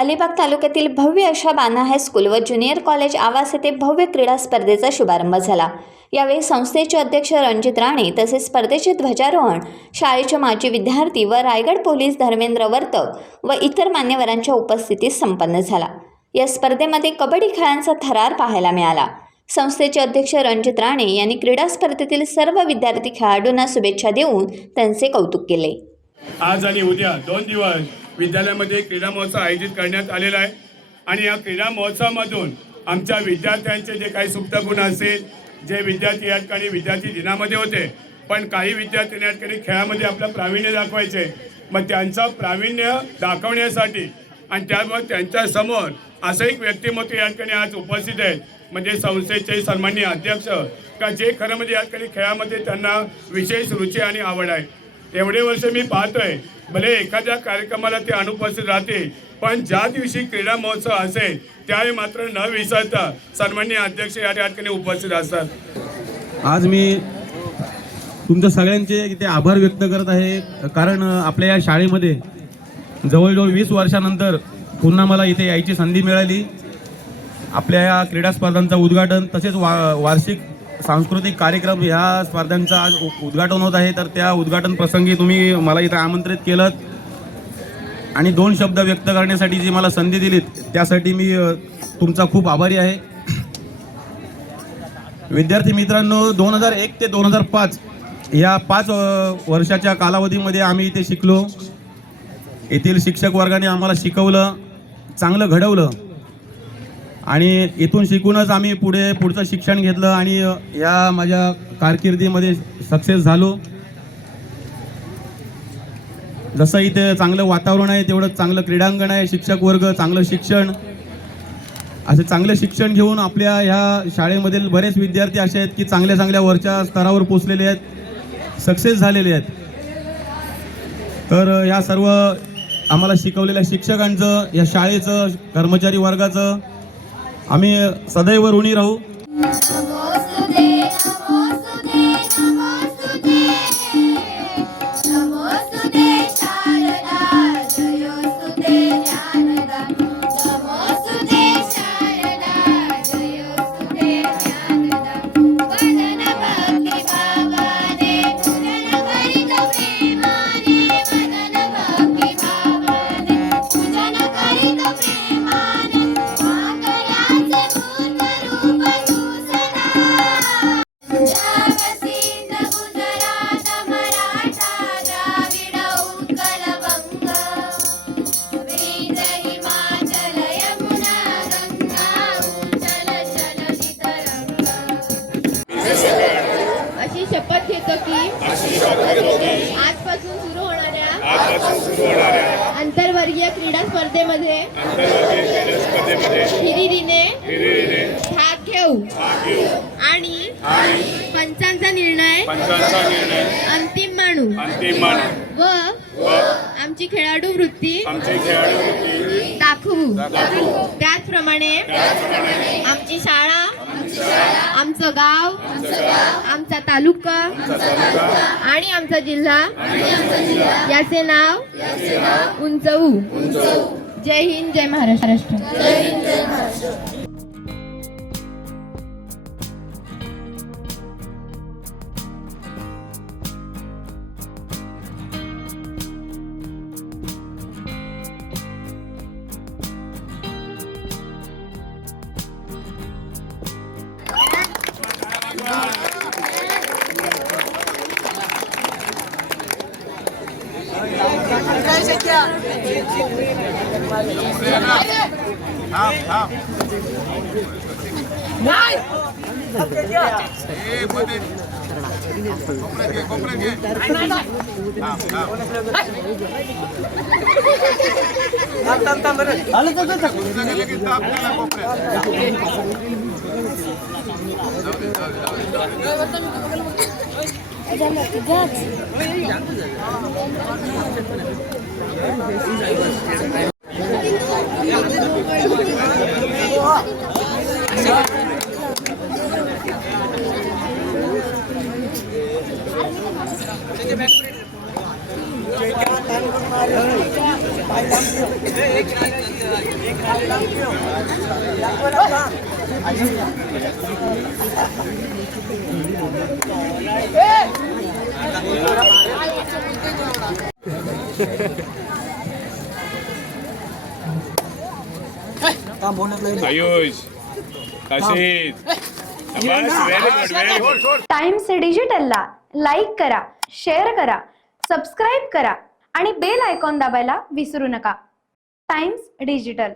अलिबाग तालुक्यातील भव्य अशा बाणा हायस्कूल व ज्युनियर कॉलेज आवास येथे भव्य क्रीडा स्पर्धेचा शुभारंभ झाला। यावेळी संस्थेचे अध्यक्ष रणजित राणे तसेच स्पर्धेचे ध्वजारोहण शाळेचे माजी विद्यार्थी व रायगड पोलीस धर्मेंद्र वर्तक व इतर मान्यवरांच्या उपस्थितीत संपन्न झाला। या स्पर्धेमध्ये कबड्डी खेळांचा थरार पाहायला मिळाला। संस्थेचे अध्यक्ष रणजित राणे यांनी क्रीडा स्पर्धेतील सर्व विद्यार्थी खेळाडूंना शुभेच्छा देऊन त्यांचे कौतुक केले। आज आणि उद्या 2 दिवस विद्यालयामध्ये क्रीडा महोत्सव आयोजित करण्यात आलेला आहे आणि या क्रीडा महोत्सवामधून आमच्या विद्यार्थ्यांचे जे काही सुप्त गुण असेल, जे विद्यार्थी या ठिकाणी विद्यार्थी दिनामध्ये होते, पण काही विद्यार्थी या ठिकाणी खेळामध्ये आपलं प्रावीण्य दाखवायचे, मग त्यांचं प्रावीण्य दाखवण्यासाठी आणि त्यामुळे त्यांच्यासमोर असं एक व्यक्तिमत्व या ठिकाणी आज उपस्थित आहे, म्हणजे संस्थेचे सन्माननीय अध्यक्ष का जे खरं म्हणजे या ठिकाणी खेळामध्ये त्यांना विशेष रुची आणि आवड आहे। एवढे वर्ष मी पाहतोय, भले एखाद्या कार्यक्रमाला ते अनुपस्थित राहते, पण ज्या दिवशी क्रीडा महोत्सव असेल त्यावेळी मात्र न विसरता सन्माननीय अध्यक्ष या ठिकाणी उपस्थित असतात। आज मी तुमच्या सगळ्यांचे इथे आभार व्यक्त करत आहे, कारण आपल्या या शाळेमध्ये जवळजवळ 20 वर्षानंतर पुन्हा मला इथे यायची संधी मिळाली। आपल्या या क्रीडा स्पर्धांचं उद्घाटन तसेच वार्षिक सांस्कृतिक कार्यक्रम ह्या स्पर्धांचं आज उद्घाटन होत आहे, तर त्या उद्घाटन प्रसंगी तुम्ही मला इथे आमंत्रित केलं आणि 2 शब्द व्यक्त करण्यासाठी जी मला संधी दिलीत त्यासाठी मी तुमचा खूप आभारी आहे। विद्यार्थी मित्रांनो, 2001 ते 2005 या 5 वर्षाच्या कालावधीमध्ये आम्ही इथे शिकलो। येथील शिक्षक वर्गाने आम्हाला शिकवलं, चांगलं घडवलं आणि इथून शिकूनच आम्ही पुढचं शिक्षण घेतलं आणि या माझ्या कारकिर्दीमध्ये सक्सेस झालो। जसं इथे चांगलं वातावरण आहे तेवढं चांगलं क्रीडांगण आहे, शिक्षक वर्ग, चांगलं शिक्षण, असे चांगले शिक्षण घेऊन आपल्या ह्या शाळेमधील बरेच विद्यार्थी असे आहेत की चांगल्या चांगल्या वरच्या स्तरावर पोचलेले आहेत, सक्सेस झालेले आहेत। तर या सर्व आम्हाला शिकवलेल्या शिक्षकांचं, या शाळेचं, कर्मचारी वर्गाचं आम्ही सदैव ऋणी राहू। अशी शपथ घेतो की आजपासून सुरू होणाऱ्या आंतरवर्गीय क्रीडा स्पर्धेमध्ये हिरिरीने भाग घेऊ आणि पंचांचा निर्णय अंतिम मानू व आमची खेळाडू वृत्ती दाखवू। त्याचप्रमाणे आमची शाळा, आमचं गाव, आमचा तालुका आणि आमचा जिल्हा याचे नाव उंचवू। जय हिंद, जय महाराष्ट्र। Thank you. आयुष कशी व्हेरी गुड टाइम्स डिजिटलला लाईक करा, शेअर करा, सबस्क्राईब करा आणि बेल आयकॉन दाबायला विसरू नका. Times digital.